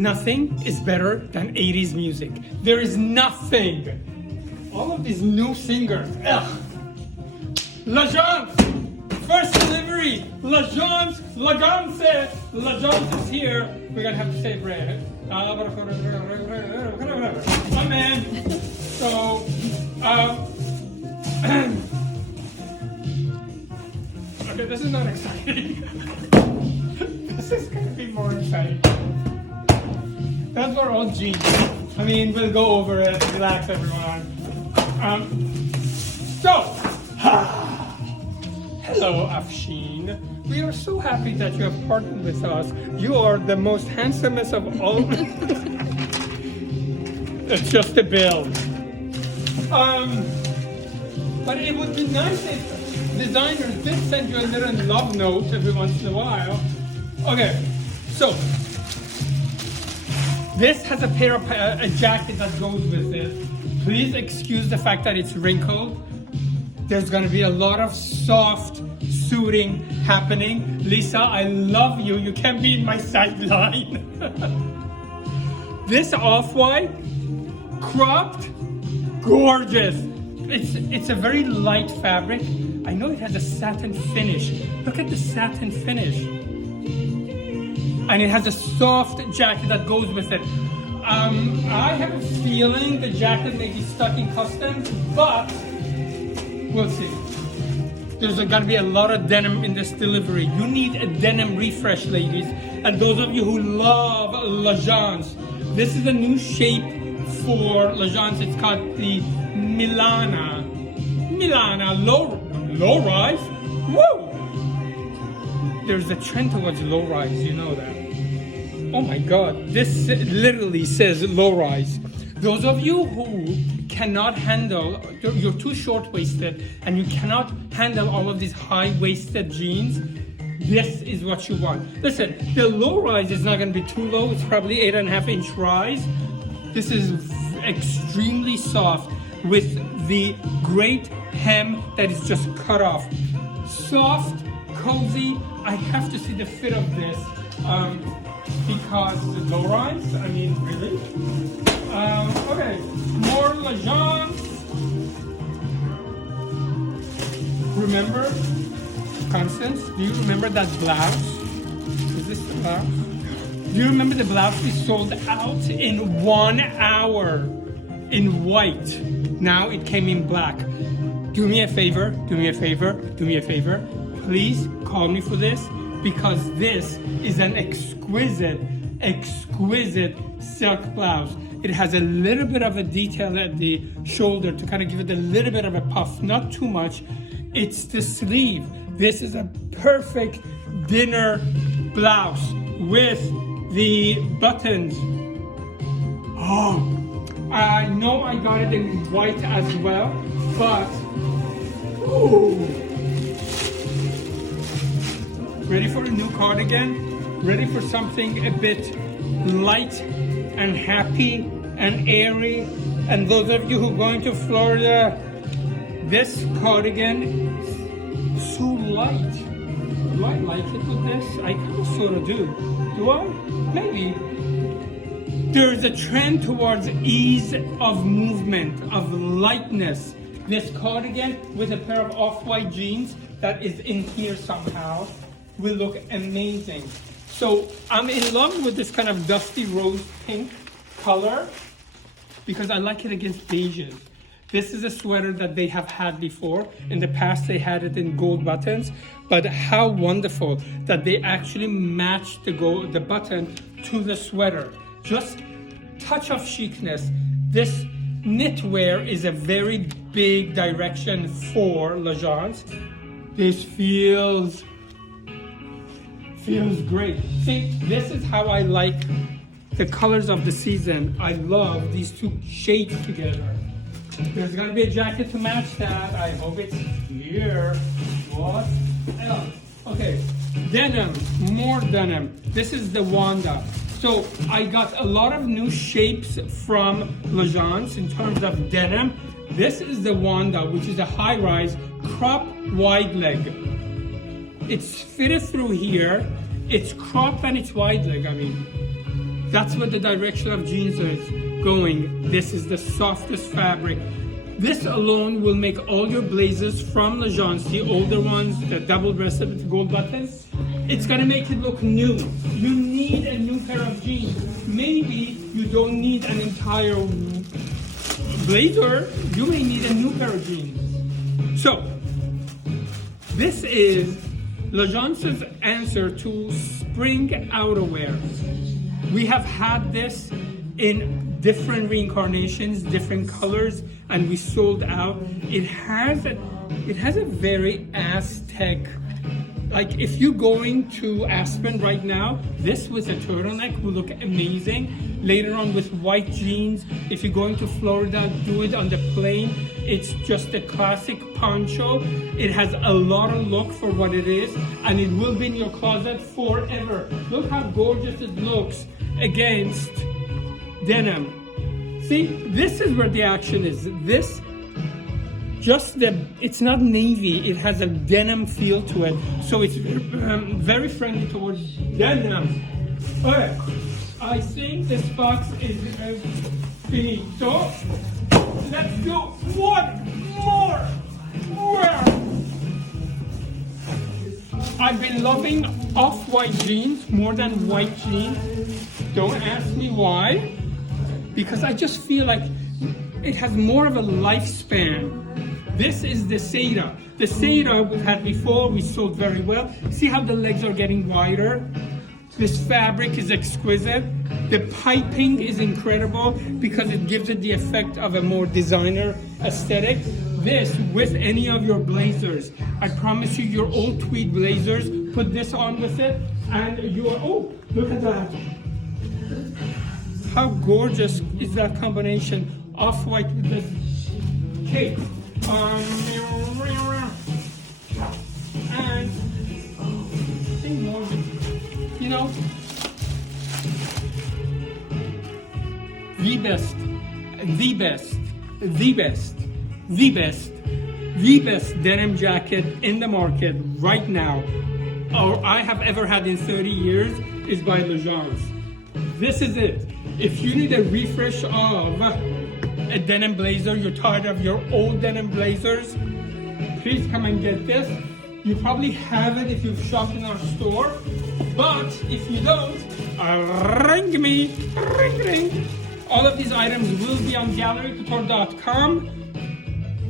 Nothing is better than 80s music. There is nothing. All of these new singers. Ugh. L'Agence! First delivery! L'Agence! L'Agence! L'Agence is here. We're gonna have to say bread. Amen. So, okay, this is not exciting. This is gonna be more exciting. That's our old jeans. I mean, we'll go over it. Relax, everyone. Hello, Afshin. We are so happy that you have partnered with us. You are the most handsomest of all. It's just a bill. But it would be nice if designers did send you a little love note every once in a while. Okay, so this has a pair of a jacket that goes with it. Please excuse the fact that it's wrinkled. There's going to be a lot of soft suiting happening. Lisa, I love you. You can be in my sideline. This off-white, cropped, gorgeous. It's a very light fabric. I know it has a satin finish. Look at the satin finish. And it has a soft jacket that goes with it. I have a feeling the jacket may be stuck in customs, but we'll see. There's gonna be a lot of denim in this delivery. You need a denim refresh, ladies. And those of you who love L'Agence, this is a new shape for L'Agence. It's called the Milana low rise. Woo! There's a trend towards low rise, you know that. Oh my God, this literally says low rise. Those of you who cannot handle, you're too short-waisted and you cannot handle all of these high-waisted jeans, this is what you want. Listen, the low rise is not going to be too low. It's probably 8.5-inch rise. This is extremely soft with the great hem that is just cut off. Soft, cozy. I have to see the fit of this because the low rise, I mean, really? Okay, more L'Agence. Remember, Constance, do you remember that blouse? Is this the blouse? Do you remember the blouse we sold out in 1 hour in white? Now it came in black. Do me a favor, do me a favor, do me a favor. Please call me for this because this is an exquisite silk blouse. It has a little bit of a detail at the shoulder to kind of give it a little bit of a puff, not too much. It's the sleeve. This is a perfect dinner blouse with the buttons. Oh, I know I got it in white as well, but ooh. Ready for a new cardigan? Ready for something a bit light and happy and airy? And those of you who are going to Florida, this cardigan is so light. Do I like it with this? I kind of sort of do. Do I? Maybe. There is a trend towards ease of movement, of lightness. This cardigan with a pair of off-white jeans that is in here somehow will look amazing. So I'm in love with this kind of dusty rose pink color because I like it against beiges. This is a sweater that they have had before. In the past, they had it in gold buttons, but how wonderful that they actually matched the button to the sweater. Just touch of chicness. This knitwear is a very big direction for L'Agence. This feels great. See, this is how I like the colors of the season. I love these two shades together. There's gonna be a jacket to match that. I hope it's here. What else? Okay, denim, more denim. This is the Wanda. So I got a lot of new shapes from L'Agence in terms of denim. This is the Wanda, which is a high-rise crop wide leg. It's fitted through here. It's cropped and it's wide leg, I mean. That's what the direction of jeans is going. This is the softest fabric. This alone will make all your blazers from L'Agence, the older ones, the double-breasted with the gold buttons, it's gonna make it look new. You need a new pair of jeans. Maybe you don't need an entire blazer, you may need a new pair of jeans. So, this is L'Agence's answer to spring outerwear. We have had this in different reincarnations, different colors, and we sold out. It has a very Aztec, like if you're going to Aspen right now, this with a turtleneck will look amazing. Later on with white jeans, if you're going to Florida, do it on the plain. It's just a classic poncho. It has a lot of look for what it is, and it will be in your closet forever. Look how gorgeous it looks against denim. See, this is where the action is. This, it's not navy, it has a denim feel to it. So it's very friendly towards denim. Okay, I think this box is finished. So, let's do one more. I've been loving off-white jeans more than white jeans. Don't ask me why. Because I just feel like it has more of a lifespan. This is the Seda. The Seda we've had before, we sold very well. See how the legs are getting wider? This fabric is exquisite. The piping is incredible because it gives it the effect of a more designer aesthetic. This with any of your blazers. I promise you, your old tweed blazers, put this on with it and you are, oh, look at that. How gorgeous is that combination? Off-white with this cape. And think more, you know, the best denim jacket in the market right now, or I have ever had in 30 years, is by L'Agence. This is it. If you need a refresh of a denim blazer, you're tired of your old denim blazers, please come and get this. You probably have it if you've shopped in our store, but if you don't, ring me, ring. All of these items will be on gallerycouture.com.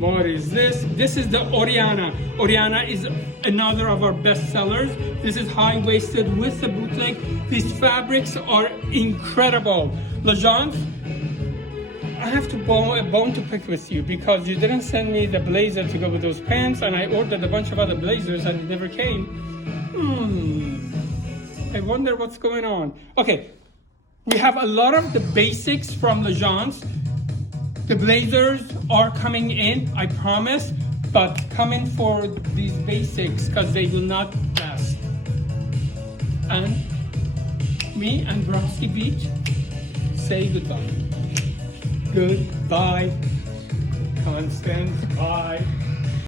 What is this? This is the Oriana. Oriana is another of our best sellers. This is high-waisted with the bootleg. These fabrics are incredible. L'Agence, I have a bone to pick with you because you didn't send me the blazer to go with those pants, and I ordered a bunch of other blazers and it never came. I wonder what's going on. Okay, we have a lot of the basics from L'Agence. The blazers are coming in, I promise, but come in for these basics because they will not last. And me and Bromsky Beach say goodbye. Goodbye, Constance, bye.